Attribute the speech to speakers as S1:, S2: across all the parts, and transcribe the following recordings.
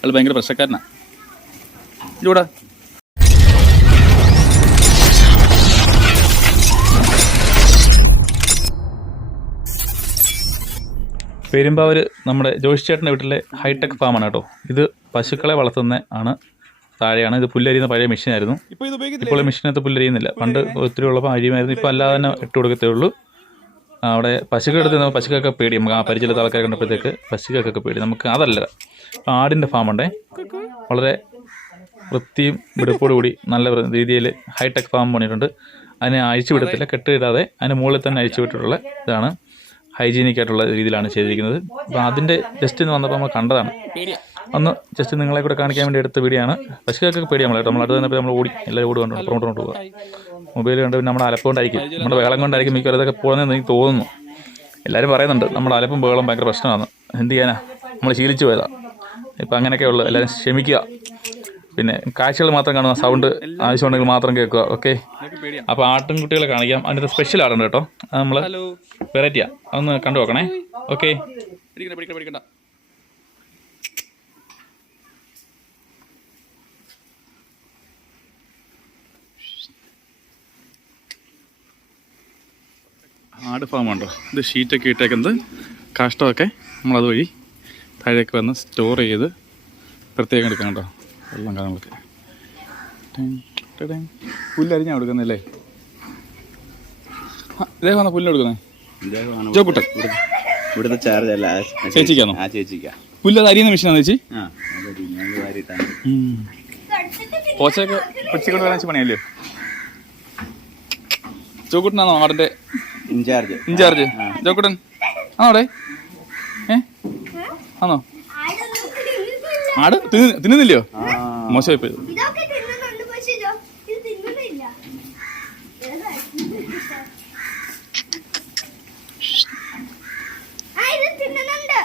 S1: അയാൾ ഭയങ്കര പ്രശ്നക്കാരനാ ഇതൂടാ പെരുമ്പാവൂർ നമ്മുടെ ജോഷി ചേട്ടന്റെ വീട്ടിലെ ഹൈടെക് ഫാമാണ് കേട്ടോ. ഇത് പശുക്കളെ വളർത്തുന്ന ആണ് താഴെയാണ്. ഇത് പുല്ലരിയുന്ന പഴയ മെഷീനായിരുന്നു.
S2: ആയിരുന്നു
S1: ഇപ്പോൾ മെഷീനകത്ത് പുല്ലരിയുന്നില്ല. പണ്ട് ഒത്തിരി ഉള്ളപ്പോൾ അരിയുമായിരുന്നു. ഇപ്പോൾ അല്ലാതെ തന്നെ ഇട്ട് കൊടുക്കത്തേ ഉള്ളൂ. അവിടെ പശുക്കളെടുത്ത് നമ്മൾ പശുക്കൊക്കെ പേടി. നമുക്ക് ആ പരിചയമില്ലാത്ത ആൾക്കാരെ കണ്ടപ്പോഴത്തേക്ക് പശുക്കൊക്കെ പേടി. നമുക്ക് അതല്ല. ആടിന്റെ ഫാമുണ്ടേ വളരെ വൃത്തിയും കൂടി നല്ല രീതിയിൽ ഹൈടെക് ഫാം പണിയിട്ടുണ്ട് അതിനെ അഴിച്ചു വിടത്തില്ല കെട്ടിടാതെ അതിന് മുകളിൽ തന്നെ അഴിച്ചു വിട്ടിട്ടുള്ള ഇതാണ് ഹൈജീനിക് ആയിട്ടുള്ള രീതിയിലാണ് ചെയ്തിരിക്കുന്നത്. അപ്പോൾ അതിന്റെ ജസ്റ്റ് ഇന്ന് വന്നപ്പോൾ നമ്മൾ കണ്ടതാണ്. ഒന്ന് ജസ്റ്റ് നിങ്ങളെ കൂടെ കാണിക്കാൻ വേണ്ടി എടുത്ത വീഡിയോ ആണ്. പശുക്കൊക്കെ പേടി നമ്മളെ. നമ്മൾ അടുത്ത് തന്നെ നമ്മൾ ഓടി എല്ലാവരും ഓടി കണ്ടു അപ്പുറം കൊണ്ട് പോകുക മൊബൈൽ കണ്ട് പിന്നെ നമ്മുടെ അലപ്പ് കൊണ്ടായിരിക്കും. നമ്മുടെ വേളം കൊണ്ടായിരിക്കും മിക്കവാറും ഇതൊക്കെ പോകുന്നതെന്ന് എനിക്ക് തോന്നുന്നു. എല്ലാവരും പറയുന്നുണ്ട് നമ്മുടെ അലപ്പും ബഹളം ഭയങ്കര പ്രശ്നമാണ്. എന്ത് ചെയ്യാനാ? നമ്മൾ ശീലിച്ചു പോയതാ. ഇപ്പം അങ്ങനെയൊക്കെ ഉള്ളു. എല്ലാവരും ക്ഷമിക്കുക. പിന്നെ കാഴ്ചകൾ മാത്രം കാണുക സൗണ്ട് ആവശ്യമുണ്ടെങ്കിൽ മാത്രം കേൾക്കുക ഓക്കെ അപ്പോൾ ആട്ടിൻകുട്ടികളെ കാണിക്കാം. അതിന്റെ സ്പെഷ്യൽ ആടുണ്ട് കേട്ടോ. അത് നമ്മൾ
S2: വെറൈറ്റിയാണ്
S1: വെറൈറ്റിയാ അതൊന്ന് കണ്ടു നോക്കണേ ഓക്കെ
S2: ആട് ഫാം ഉണ്ടോ? ഇത് ഷീറ്റൊക്കെ ഇട്ടേക്കുന്നത് കാഷ്ടമൊക്കെ നമ്മളത് വഴി താഴേക്ക് വന്ന് സ്റ്റോർ ചെയ്ത് പ്രത്യേകം എടുക്കണം കേട്ടോ. വെള്ളം കാര്യങ്ങളൊക്കെ. പുല്ലരിഞ്ഞാണ് കൊടുക്കുന്നില്ലേ വന്ന പുല്ല് കൊടുക്കുന്നത്
S3: ഇദ്ദേഹമാണ്
S2: ജോക്കുട്ടൻ
S3: ഇവിടെ- ഇവിടുത്തെ ചാർജ് അല്ല.
S2: ചേച്ചിക്കാണോ?
S3: ആ ചേച്ചിക്കാ.
S2: പുല്ല് അത് അരിയുന്ന മെഷീനാണ് ചേച്ചി? പോച്ചയൊക്കെ പിടിച്ചുകൊണ്ട് വരാൻ പണിയല്ലേ? ജോക്കുട്ടനാണോ ആടിന്റെ
S3: ഇൻചാർജ്.
S2: ഇൻചാർജ്. ജോക്കുട്ടൻ ആണോ അവിടെ ഏ? ആണോ? ആട് തിന്ന് തിന്നുന്നില്ലയോ?
S3: ആ.
S2: മോശമായി പോയത്
S4: ഇതൊക്കെ തിന്നുന്നുണ്ട് പക്ഷെ ഇത് തിന്നുന്നില്ല. ആ ഇത് തിന്നുന്നുണ്ട്.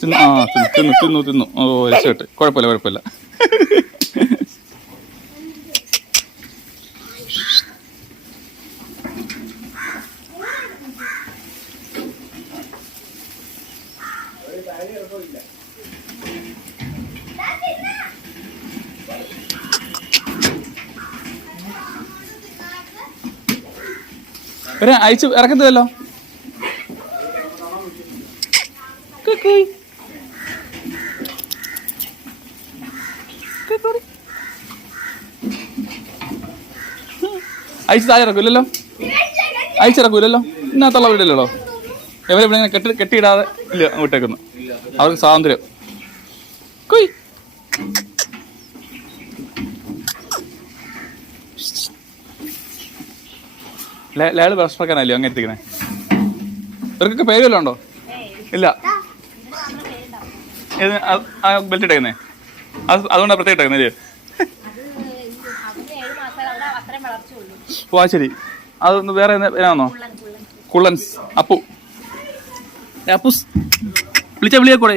S2: തിന്നു ആ തിന്നു തിന്നു തിന്നു തിന്നു. ഓ രക്ഷപ്പെട്ട്. കുഴപ്പമില്ല കുഴപ്പമില്ല. അയച്ചു ഇറക്കത്തില്ലല്ലോ? അയച്ചു താഴെ ഇറക്കൂലല്ലോ? അയച്ചിറക്കൂലല്ലോ ഇന്നത്തുള്ള വീടില്ലല്ലോ? എവരെ ഇവിടെ ഇങ്ങനെ കെട്ടി കെട്ടിയിടാതെ ഇല്ല അങ്ങോട്ടേക്കുന്നു അവർക്ക് സ്വാതന്ത്ര്യം. കുയ്. ലേൾ അങ്ങനെ എത്തിക്കണേ? ഇവർക്കൊക്കെ പേര് വല്ലതും ഉണ്ടോ? ഇല്ല. ബെൽറ്റ് ഇട്ടേക്കുന്നേ. അത് അതുകൊണ്ടാണ് പ്രത്യേകം ഇട്ടേക്കുന്നത് ഓ ശരി അതൊന്ന് വേറെ ഏതാണോ കുള്ളൻസ്. അപ്പു. അപ്പു വിളിച്ച വിളിയാക്കൂടെ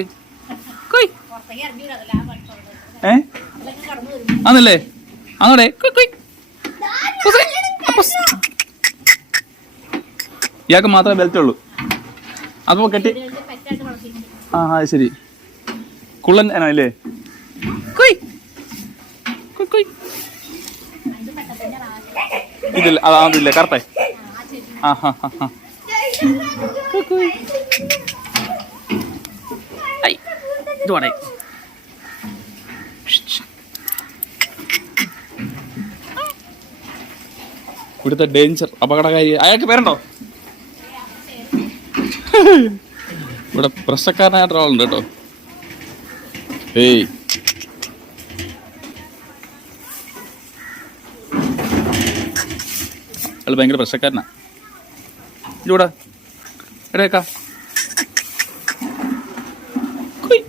S2: കൊയ്. ഏ? ആന്നല്ലേ? അപ്പുസ്. ഇയാൾക്ക് മാത്രമേ ബെൽറ്റ് ഉള്ളൂ. അപ്പോൾ കെട്ടി. ആ അത് ശരി. കുള്ളൻ അല്ലേ? കൊയ്. കൊയ് ഇതില്ല അതാ അതില്ല കറക്റ്റേ ആ ഹാ ഹാ ഹാ. ഇത് പറയും. ഇവിടുത്തെ ഡേഞ്ചർ അപകടകാരി അയാൾക്ക് പേരുണ്ടോ? ഇവിടെ പ്രശ്നക്കാരനായിട്ട് ഒരാളുണ്ട് കേട്ടോ. ഏയ്. അയാൾ ഭയങ്കര പ്രശ്നക്കാരനാ. ഇതൂടാ എടേക്കാ കുയ്.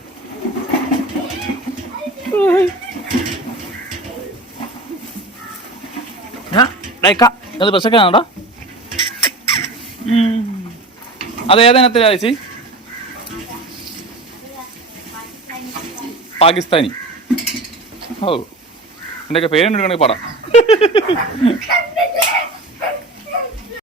S2: ഉയ്. ആ, ഡേക്കാ. അത് പ്രശ്നക്കാരാണോടാ അത് ഏതിനകത്തിലാ ചേച്ചി? പാകിസ്ഥാനി. ഓ എന്റെയൊക്കെ പേരുണ്ടെങ്കിൽ പാടാം